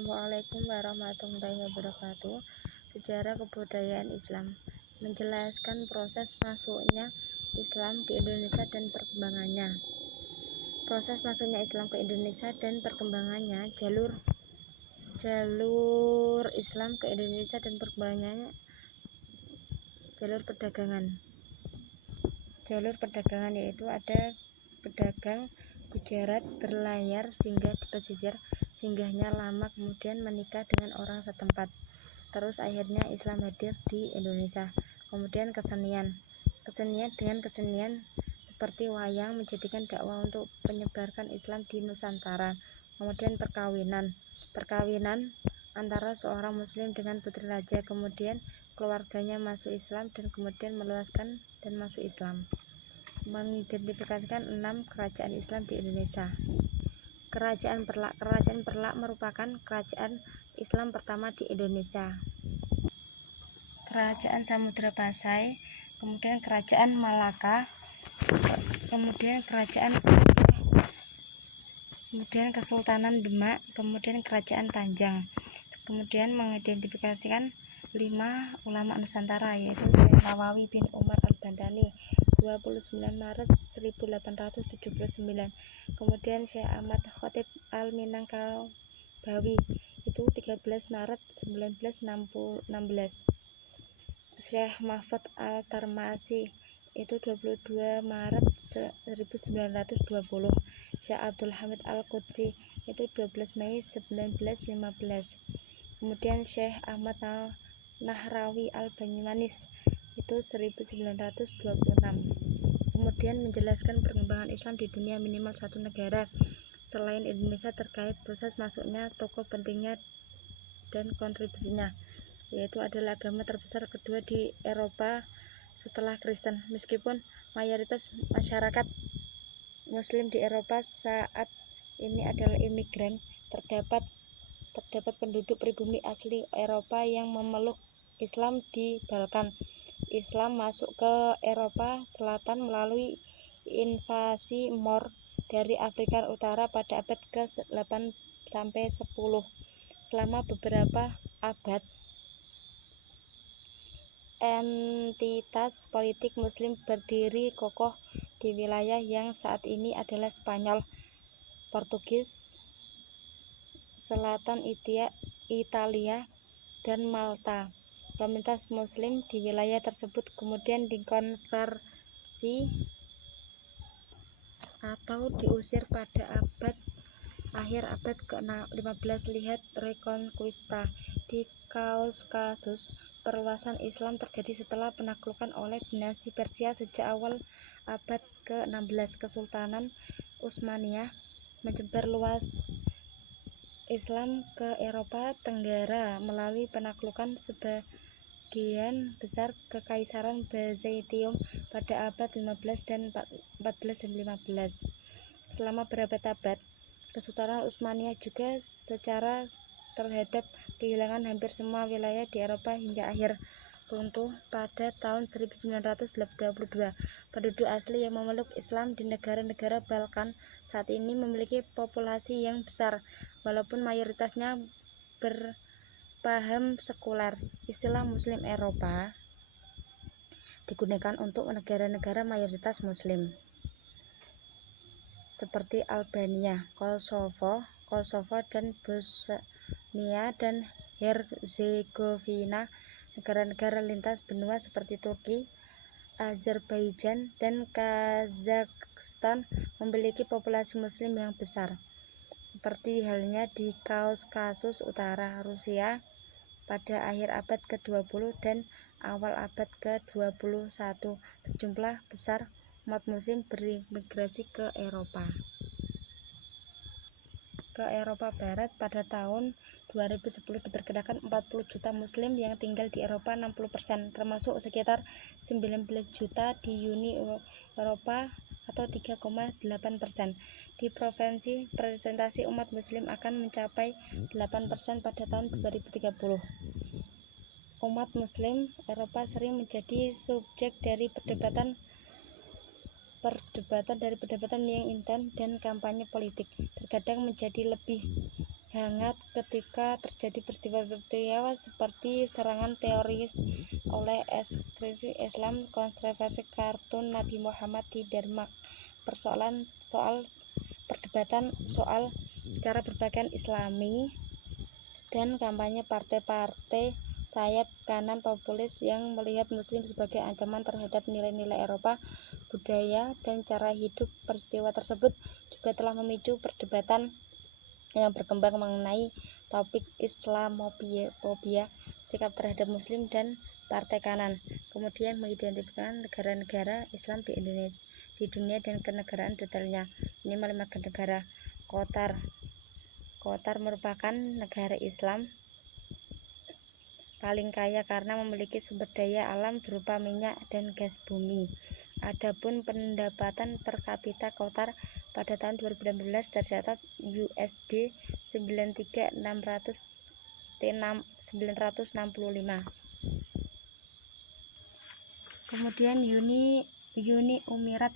Assalamualaikum warahmatullahi wabarakatuh. Sejarah kebudayaan Islam menjelaskan proses masuknya Islam ke Indonesia dan perkembangannya. Proses masuknya Islam ke Indonesia dan perkembangannya, jalur Islam ke Indonesia dan perkembangannya, jalur perdagangan yaitu ada pedagang Gujarat berlayar singgah di pesisir, singgahnya lama kemudian menikah dengan orang setempat, terus akhirnya Islam hadir di Indonesia. Kemudian kesenian seperti wayang menjadikan dakwah untuk menyebarkan Islam di Nusantara. Kemudian perkawinan antara seorang muslim dengan putri raja, kemudian keluarganya masuk Islam dan kemudian meluaskan dan masuk Islam. Mengidentifikasikan 6 kerajaan Islam di Indonesia. Kerajaan Perlak merupakan kerajaan Islam pertama di Indonesia. Kerajaan Samudra Pasai, kemudian kerajaan Malaka, kemudian kerajaan Aceh, kemudian Kesultanan Demak, kemudian kerajaan Panjang. Kemudian mengidentifikasikan 5 ulama Nusantara, yaitu Syekh Nawawi bin Umar Al-Bantani 29 Maret 1879, kemudian Syekh Ahmad Khotib Al-Minangkabawi itu 13 Maret 1916, Syekh Mahfud Al-Tarmasi itu 22 Maret 1920, Syekh Abdul Hamid Al-Qudsi itu 12 Mei 1915, kemudian Syekh Ahmad Nahrawi Al-Banyumanis itu 1926. Kemudian menjelaskan perkembangan Islam di dunia minimal satu negara selain Indonesia terkait proses masuknya, tokoh pentingnya dan kontribusinya, yaitu adalah agama terbesar kedua di Eropa setelah Kristen. Meskipun mayoritas masyarakat Muslim di Eropa saat ini adalah imigran, terdapat penduduk pribumi asli Eropa yang memeluk Islam di Balkan. Islam masuk ke Eropa Selatan melalui invasi Moor dari Afrika Utara pada abad ke-8 sampai 10. Selama beberapa abad, entitas politik Muslim berdiri kokoh di wilayah yang saat ini adalah Spanyol, Portugis, Selatan Italia, dan Malta. Komunitas Muslim di wilayah tersebut kemudian dikonversi atau diusir pada akhir abad ke-15. Lihat Reconquista. Di Kaukasus, perluasan Islam terjadi setelah penaklukan oleh dinasti Persia sejak awal abad ke-16. Kesultanan Utsmaniyah menyebar luas Islam ke Eropa Tenggara melalui penaklukan sebagian besar Kekaisaran Byzantium pada abad 14 dan 15. Selama berabad-abad, Kesultanan Utsmaniyah juga secara terhadap kehilangan hampir semua wilayah di Eropa hingga akhir runtuh pada tahun 1922. Penduduk asli yang memeluk Islam di negara-negara Balkan saat ini memiliki populasi yang besar, walaupun mayoritasnya berpaham sekuler. Istilah Muslim Eropa digunakan untuk negara-negara mayoritas Muslim seperti Albania, Kosovo dan Bosnia dan Herzegovina. Negara-negara lintas benua seperti Turki, Azerbaijan, dan Kazakhstan memiliki populasi Muslim yang besar, seperti halnya di Kaukasus Utara, Rusia pada akhir abad ke-20 dan awal abad ke-21. Sejumlah besar umat Muslim bermigrasi ke Eropa Barat. Pada tahun 2010 diperkirakan 40 juta Muslim yang tinggal di Eropa, 60%, termasuk sekitar 19 juta di Uni Eropa atau 3,8%. Di provinsi, presentasi umat Muslim akan mencapai 8% pada tahun 2030. Umat Muslim Eropa sering menjadi subjek dari perdebatan yang intens dan kampanye politik, terkadang menjadi lebih hangat ketika terjadi peristiwa-peristiwa seperti serangan teroris oleh ekskresi Islam, kontroversi kartun Nabi Muhammad di Denmark, perdebatan soal cara berpakaian Islami, dan kampanye partai-partai sayap kanan populis yang melihat Muslim sebagai ancaman terhadap nilai-nilai Eropa, budaya, dan cara hidup. Peristiwa tersebut juga telah memicu perdebatan yang berkembang mengenai topik Islamofobia, sikap terhadap Muslim dan partai kanan. Kemudian mengidentifikasikan negara-negara Islam di Indonesia, di dunia, dan kenegaraan detailnya. Minimal 5 negara. Qatar merupakan negara Islam paling kaya karena memiliki sumber daya alam berupa minyak dan gas bumi. Adapun pendapatan per kapita Qatar pada tahun 2016 tercatat USD 93.965. Kemudian Uni Emirat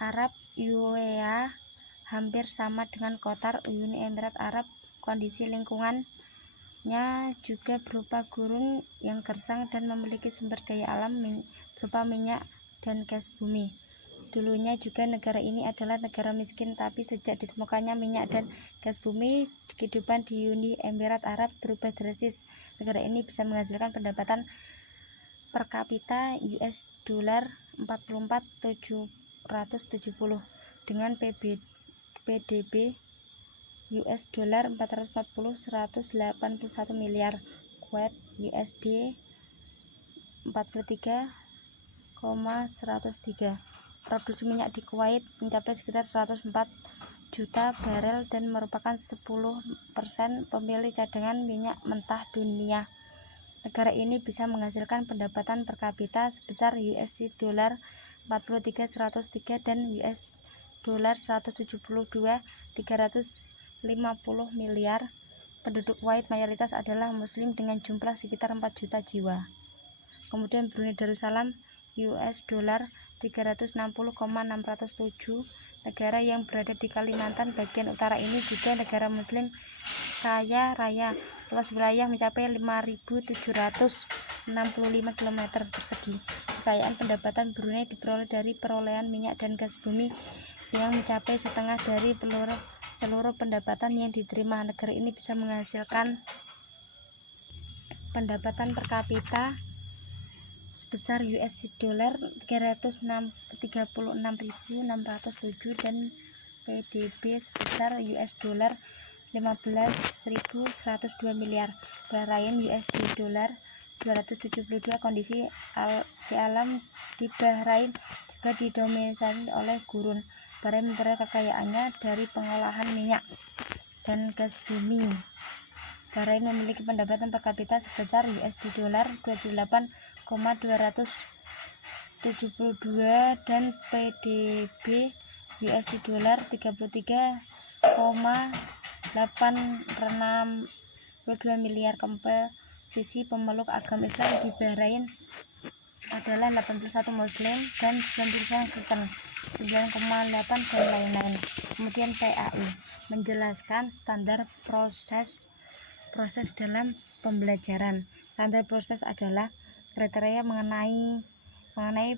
Arab (UAE) hampir sama dengan Qatar. Uni Emirat Arab, kondisi lingkungannya juga berupa gurun yang gersang dan memiliki sumber daya alam berupa minyak dan gas bumi. Dulunya juga negara ini adalah negara miskin, tapi sejak ditemukannya minyak dan gas bumi, kehidupan di Uni Emirat Arab berubah drastis. Negara ini bisa menghasilkan pendapatan per kapita US dollar 44.770 dengan PDB US dollar 440.181 miliar, Kuwait USD 43,103. Produksi minyak di Kuwait mencapai sekitar 104 juta barel dan merupakan 10% pemilih cadangan minyak mentah dunia. Negara ini bisa menghasilkan pendapatan per kapita sebesar US dollar 43.103 dan US dollar 172.350 miliar. Penduduk Kuwait mayoritas adalah Muslim dengan jumlah sekitar 4 juta jiwa. Kemudian Brunei Darussalam US dollar 360,607. Negara yang berada di Kalimantan bagian utara ini juga negara Muslim kaya raya. Luas wilayah mencapai 5.765 km persegi. Kekayaan pendapatan Brunei diperoleh dari perolehan minyak dan gas bumi yang mencapai setengah dari seluruh pendapatan yang diterima. Negara ini bisa menghasilkan pendapatan per kapita sebesar US dollar 336.607 dan PDB sebesar US dollar 15.102 miliar. Bahrain USD dollar 272. Kondisi di alam di Bahrain juga didominasi oleh gurun. Bahrain memperoleh kekayaannya dari pengolahan minyak dan gas bumi. Bahrain memiliki pendapatan per kapita sebesar USD dollar 28,272 dan PDB USD dollar 33,862 miliar. Komposisi pemeluk agama Islam di Bahrain adalah 81 Muslim dan 90% Kristen, 9,8 dan lain-lain. Kemudian PAI menjelaskan standar proses dalam pembelajaran. Standar proses adalah kriteria mengenai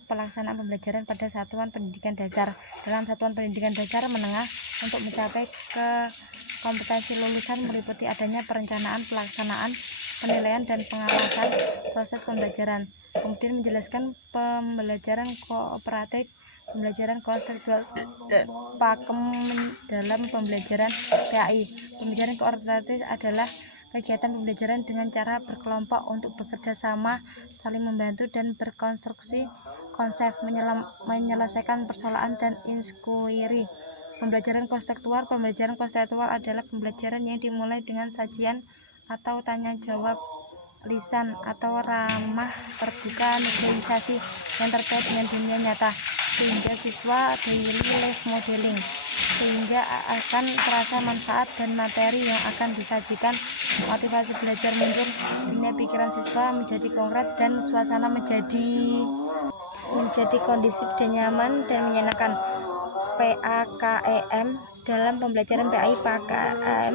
pelaksanaan pembelajaran pada satuan pendidikan dasar. Dalam satuan pendidikan dasar menengah, untuk mencapai ke kompetensi lulusan meliputi adanya perencanaan, pelaksanaan, penilaian, dan pengawasan proses pembelajaran. Kemudian menjelaskan pembelajaran kooperatif, pembelajaran konstruktual, pakem dalam pembelajaran PAI. Pembelajaran kooperatif adalah kegiatan pembelajaran dengan cara berkelompok untuk bekerja sama, saling membantu, dan berkonstruksi konsep, menyelesaikan persoalan, dan inquiry. Pembelajaran konstruktual adalah pembelajaran yang dimulai dengan sajian atau tanya jawab lisan atau ramah, terbuka, negosiasi yang terkait dengan dunia nyata, sehingga siswa daily life modeling, sehingga akan terasa manfaat dan materi yang akan disajikan. Motivasi belajar muncul, dunia pikiran siswa menjadi konkret dan suasana menjadi kondisif dan nyaman dan menyenangkan. PAKEM dalam pembelajaran PAI PKM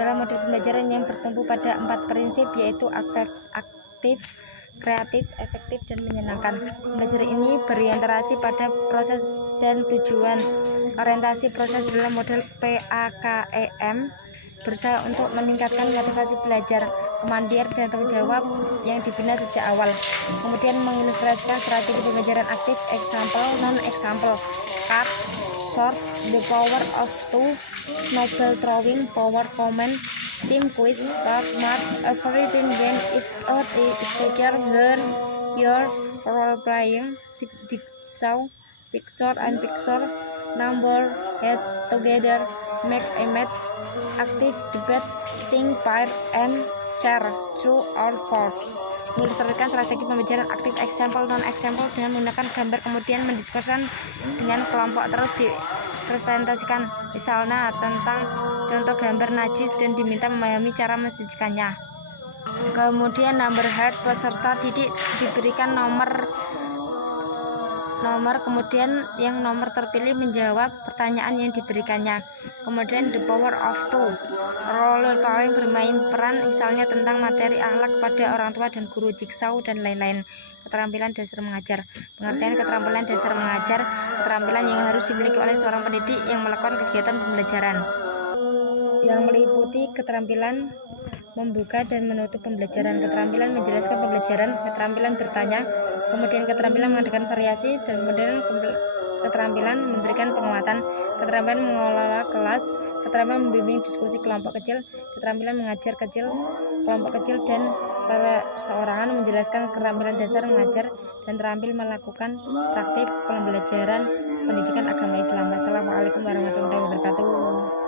dalam model pembelajaran yang bertumpu pada 4 prinsip, yaitu aktif, kreatif, efektif, dan menyenangkan. Pembelajaran ini berorientasi pada proses dan tujuan. Orientasi proses dalam model PAKEM berusaha untuk meningkatkan motivasi belajar, kemandirian, dan tanggung jawab yang dibina sejak awal. Kemudian mengilustrasikan strategi pembelajaran aktif, example, non-example, card, short, the power of two, snowball throwing, power comment, team quiz, card mark, everything game is a teacher, learn your role playing, jigsaw, picture and picture, number heads together, make a math, active debate, think, pair, and share, true or false. Mengilustrasikan strategi pembelajaran aktif, example, non-example dengan menggunakan gambar, kemudian mendiskusikan dengan kelompok, terus dipresentasikan, misalnya tentang contoh gambar najis dan diminta memahami cara mensucikannya. Kemudian number head, peserta didik diberikan nomor, kemudian yang nomor terpilih menjawab pertanyaan yang diberikannya. Kemudian the power of two, role playing, bermain peran, misalnya tentang materi akhlak pada orang tua dan guru, jigsaw, dan lain-lain. Keterampilan dasar mengajar. Pengertian keterampilan dasar mengajar, keterampilan yang harus dimiliki oleh seorang pendidik yang melakukan kegiatan pembelajaran, yang meliputi keterampilan membuka dan menutup pembelajaran, keterampilan menjelaskan pembelajaran, keterampilan bertanya, kemudian keterampilan mengadakan variasi, dan kemudian keterampilan memberikan penguatan, keterampilan mengelola kelas, keterampilan membimbing diskusi kelompok kecil, keterampilan mengajar kelompok kecil dan perseorangan, menjelaskan keterampilan dasar mengajar, dan terampil melakukan praktik pembelajaran pendidikan agama Islam. Wassalamualaikum warahmatullahi wabarakatuh.